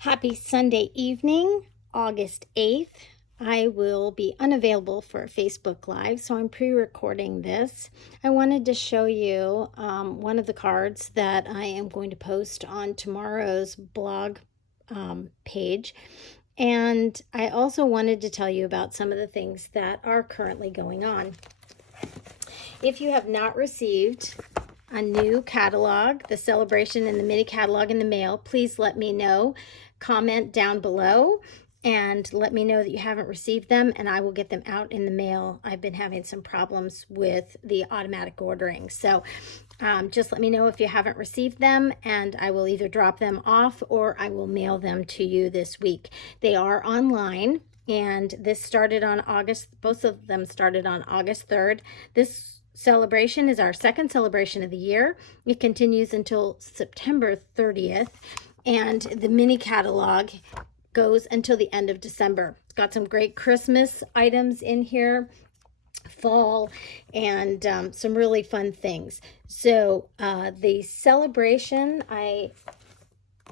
Happy Sunday evening, August 8th. I will be unavailable for a Facebook Live, so I'm pre-recording this. I wanted to show you one of the cards that I am going to post on tomorrow's blog page. And I also wanted to tell you about some of the things that are currently going on. If you have not received a new catalog, the celebration and the mini catalog in the mail, please let me know. Comment down below and let me know that you haven't received them, and I will get them out in the mail. I've been having some problems with the automatic ordering, so just let me know if you haven't received them, and I will either drop them off or I will mail them to you this week. They are online, and this started on both of them started on August 3rd. This celebration is our second celebration of the year. It continues until September 30th, and the mini catalog goes until the end of December. It's got some great Christmas items in here, fall, and some really fun things. So the celebration, I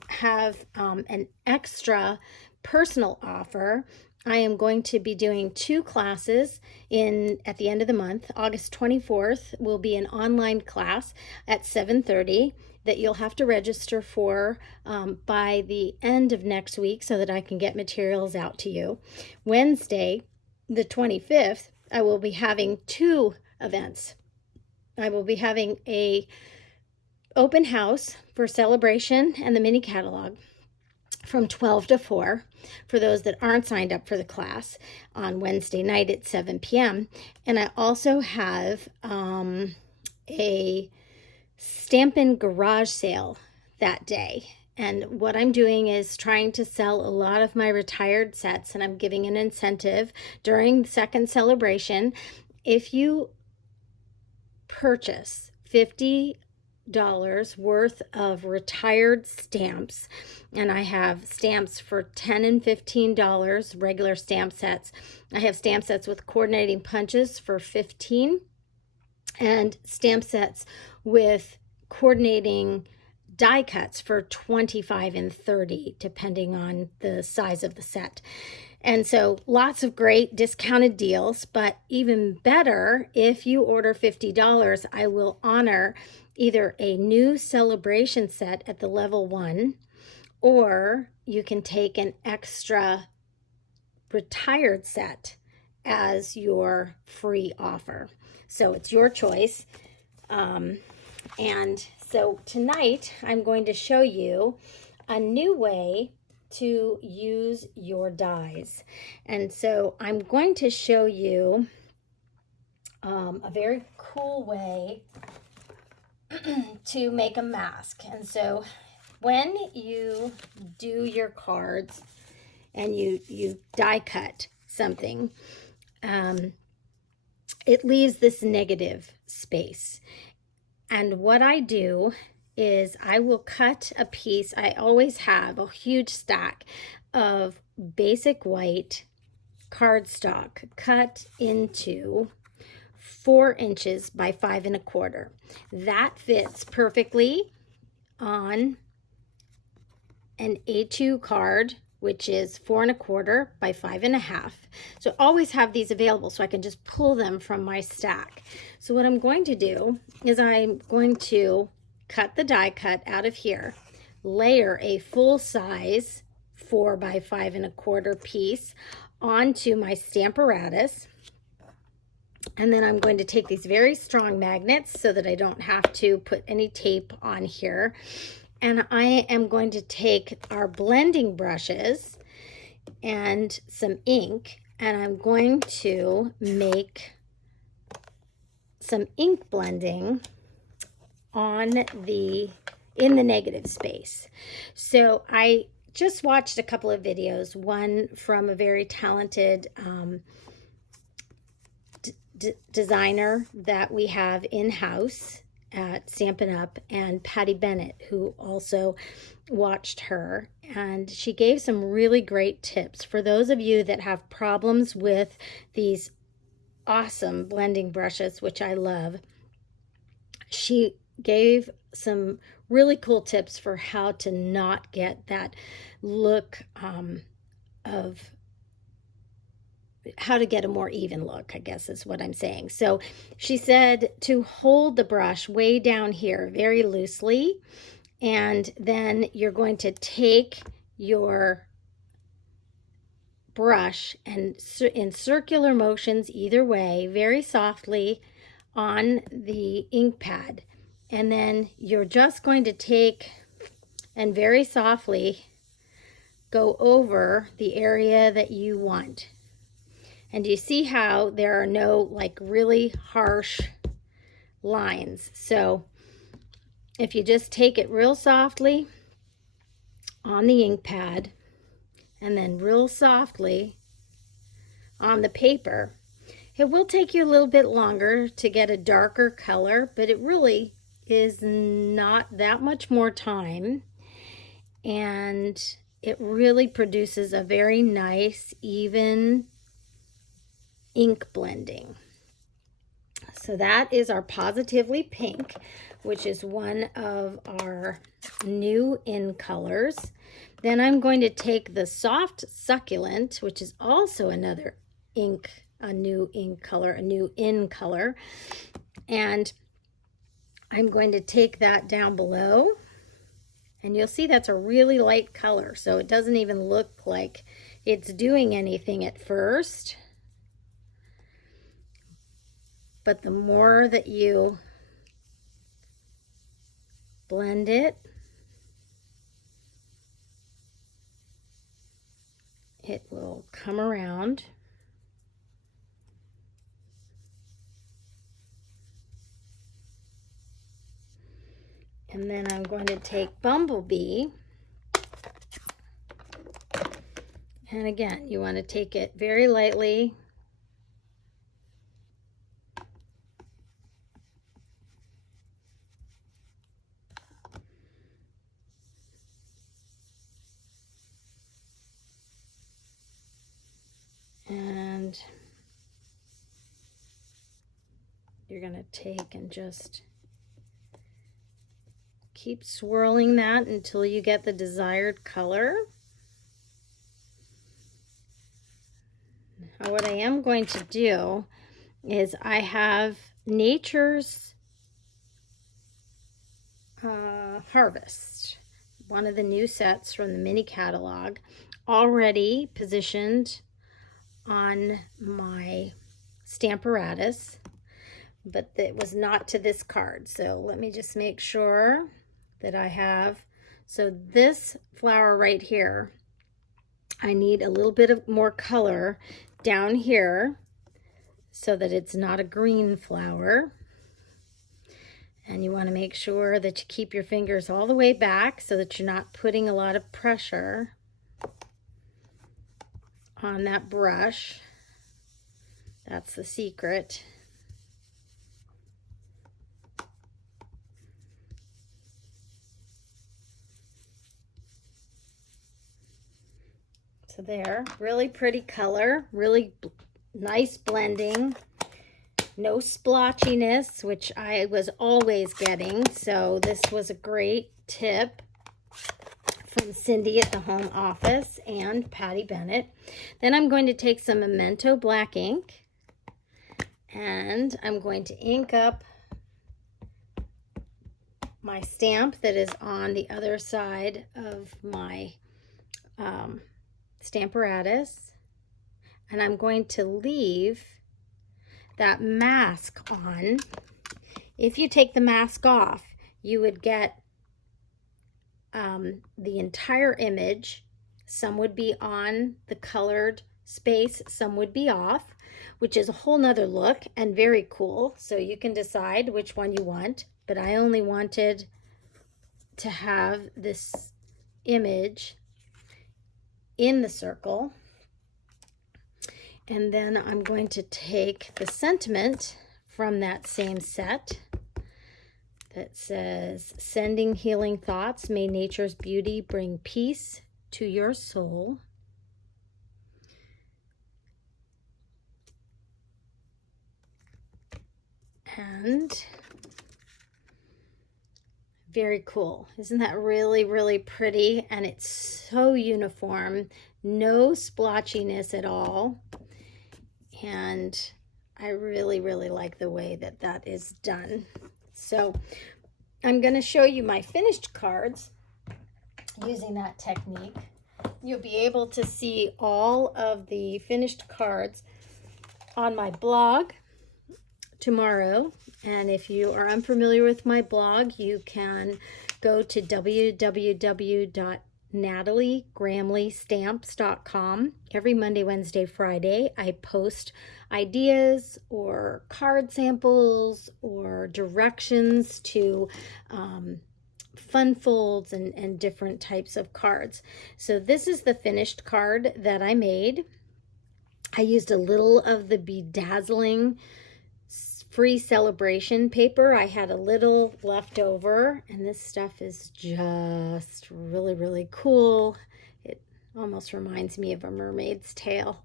have an extra personal offer. I am going to be doing 2 classes at the end of the month. August 24th will be an online class at 7:30 that you'll have to register for by the end of next week so that I can get materials out to you. Wednesday, the 25th, I will be having 2 events. I will be having a open house for celebration and the mini catalog from 12 to 4 for those that aren't signed up for the class on Wednesday night at 7 p.m. And I also have a Stampin' garage sale that day. And what I'm doing is trying to sell a lot of my retired sets, and I'm giving an incentive during the second celebration. If you purchase $50 worth of retired stamps, and I have stamps for $10 and $15, regular stamp sets. I have stamp sets with coordinating punches for $15, and stamp sets with coordinating die cuts for $25 and $30, depending on the size of the set. And so lots of great discounted deals, but even better, if you order $50, I will honor either a new celebration set at the level 1, or you can take an extra retired set as your free offer. So it's your choice. And so tonight I'm going to show you a new way to use your dies. And so I'm going to show you a very cool way to make a mask. And so when you do your cards and you die cut something, it leaves this negative space. And what I do is I will cut a piece. I always have a huge stack of basic white cardstock cut into 4 inches by 5 1/4. That fits perfectly on an A2 card, which is 4 1/4 by 5 1/2. So always have these available so I can just pull them from my stack. So what I'm going to do is I'm going to cut the die cut out of here, layer a full size 4 by 5 1/4 piece onto my Stamparatus. And then I'm going to take these very strong magnets so that I don't have to put any tape on here. And I am going to take our blending brushes and some ink, and I'm going to make some ink blending in the negative space. So I just watched a couple of videos, one from a very talented designer that we have in-house at Stampin' Up, and Patty Bennett, who also watched her, and she gave some really great tips for those of you that have problems with these awesome blending brushes, which I love. She gave some really cool tips for how to not get that look of how to get a more even look, I guess is what I'm saying. So she said to hold the brush way down here very loosely, and then you're going to take your brush and in circular motions either way, very softly on the ink pad. And then you're just going to take and very softly go over the area that you want. And you see how there are no like really harsh lines. So if you just take it real softly on the ink pad and then real softly on the paper, it will take you a little bit longer to get a darker color, but it really is not that much more time, and it really produces a very nice, even ink blending. So that is our Positively Pink, which is one of our new in colors. Then I'm going to take the Soft Succulent, which is also another ink, a new ink color, a new in color. And I'm going to take that down below. And you'll see that's a really light color, so it doesn't even look like it's doing anything at first. But the more that you blend it, it will come around. And then I'm going to take Bumblebee. And again, you want to take it very lightly. And you're going to take and just keep swirling that until you get the desired color. Now, what I am going to do is I have Nature's Harvest, one of the new sets from the mini catalog, already positioned on my Stamparatus, but it was not to this card. So let me just make sure that I have, so this flower right here, I need a little bit of more color down here so that it's not a green flower. And you want to make sure that you keep your fingers all the way back so that you're not putting a lot of pressure on that brush. That's the secret. So there, really pretty color, really nice blending, no splotchiness, which I was always getting. So this was a great tip from Cindy at the home office and Patty Bennett. Then I'm going to take some Memento black ink and I'm going to ink up my stamp that is on the other side of my Stamparatus, and I'm going to leave that mask on. If you take the mask off, you would get the entire image. Some would be on the colored space, some would be off, which is a whole nother look and very cool. So you can decide which one you want, but I only wanted to have this image in the circle. And then I'm going to take the sentiment from that same set that says, sending healing thoughts, may nature's beauty bring peace to your soul. And Very cool. Isn't that really, really pretty? And it's so uniform, no splotchiness at all. And I really, really like the way that that is done. So I'm going to show you my finished cards using that technique. You'll be able to see all of the finished cards on my blog tomorrow. And if you are unfamiliar with my blog, you can go to www.nataliegramleystamps.com. Every Monday, Wednesday, Friday, I post ideas or card samples or directions to fun folds and different types of cards. So this is the finished card that I made. I used a little of the bedazzling free celebration paper. I had a little left over, and this stuff is just really, really cool. It almost reminds me of a mermaid's tail.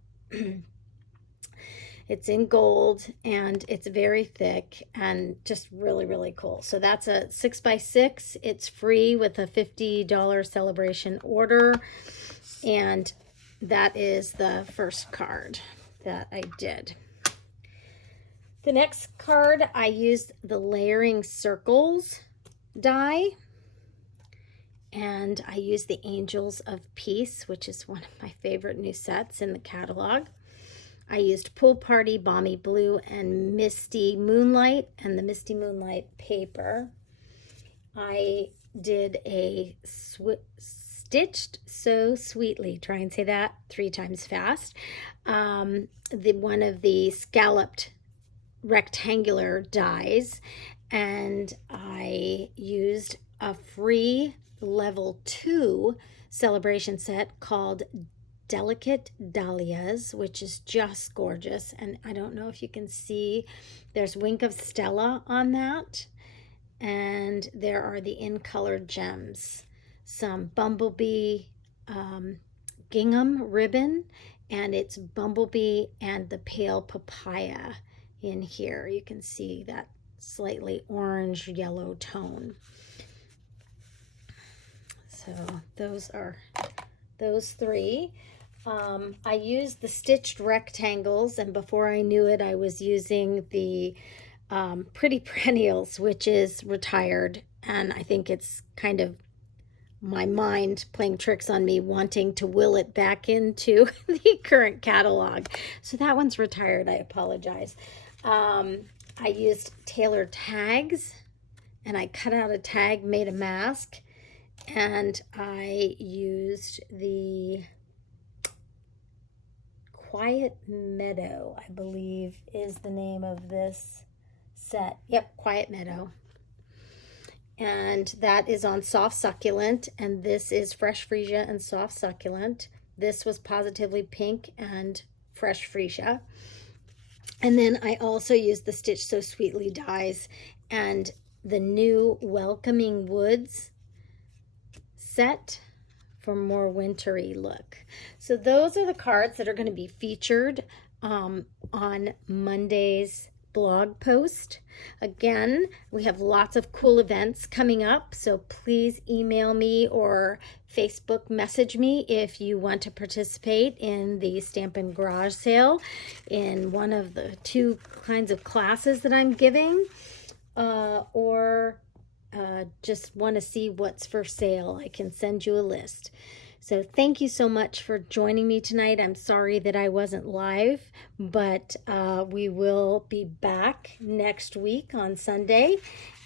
It's in gold and it's very thick and just really, really cool. So that's a 6x6. It's free with a $50 celebration order. And that is the first card that I did. The next card, I used the Layering Circles die. And I used the Angels of Peace, which is one of my favorite new sets in the catalog. I used Pool Party, Balmy Blue, and Misty Moonlight, and the Misty Moonlight paper. I did a Stitched So Sweetly, try and say that 3 times fast, one of the scalloped rectangular dies, and I used a free level 2 celebration set called Delicate Dahlias, which is just gorgeous. And I don't know if you can see, there's Wink of Stella on that, and there are the in-colored gems, some bumblebee gingham ribbon, and it's bumblebee and the pale papaya in here. You can see that slightly orange yellow tone. So those are those 3. I used the stitched rectangles, and before I knew it, I was using the Pretty Perennials, which is retired, and I think it's kind of my mind playing tricks on me, wanting to will it back into the current catalog. So that one's retired. I apologize. I used tailored tags, and I cut out a tag, made a mask, and I used the Quiet Meadow, I believe is the name of this set. Yep, Quiet Meadow. And that is on Soft Succulent, and this is Fresh Freesia and Soft Succulent. This was Positively Pink and Fresh Freesia. And then I also used the Stitch So Sweetly dies and the new Welcoming Woods set for more wintry look. So those are the cards that are going to be featured on Monday's blog post. Again, we have lots of cool events coming up, so please email me or Facebook message me if you want to participate in the Stampin' Garage sale in one of the 2 kinds of classes that I'm giving, or just want to see what's for sale. I can send you a list. So thank you so much for joining me tonight. I'm sorry that I wasn't live, but we will be back next week on Sunday.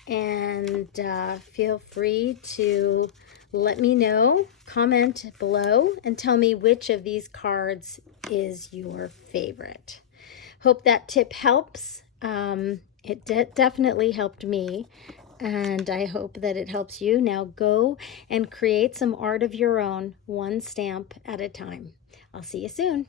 And feel free to let me know, comment below, and tell me which of these cards is your favorite. Hope that tip helps. It definitely helped me. And I hope that it helps you. Now go and create some art of your own, one stamp at a time. I'll see you soon.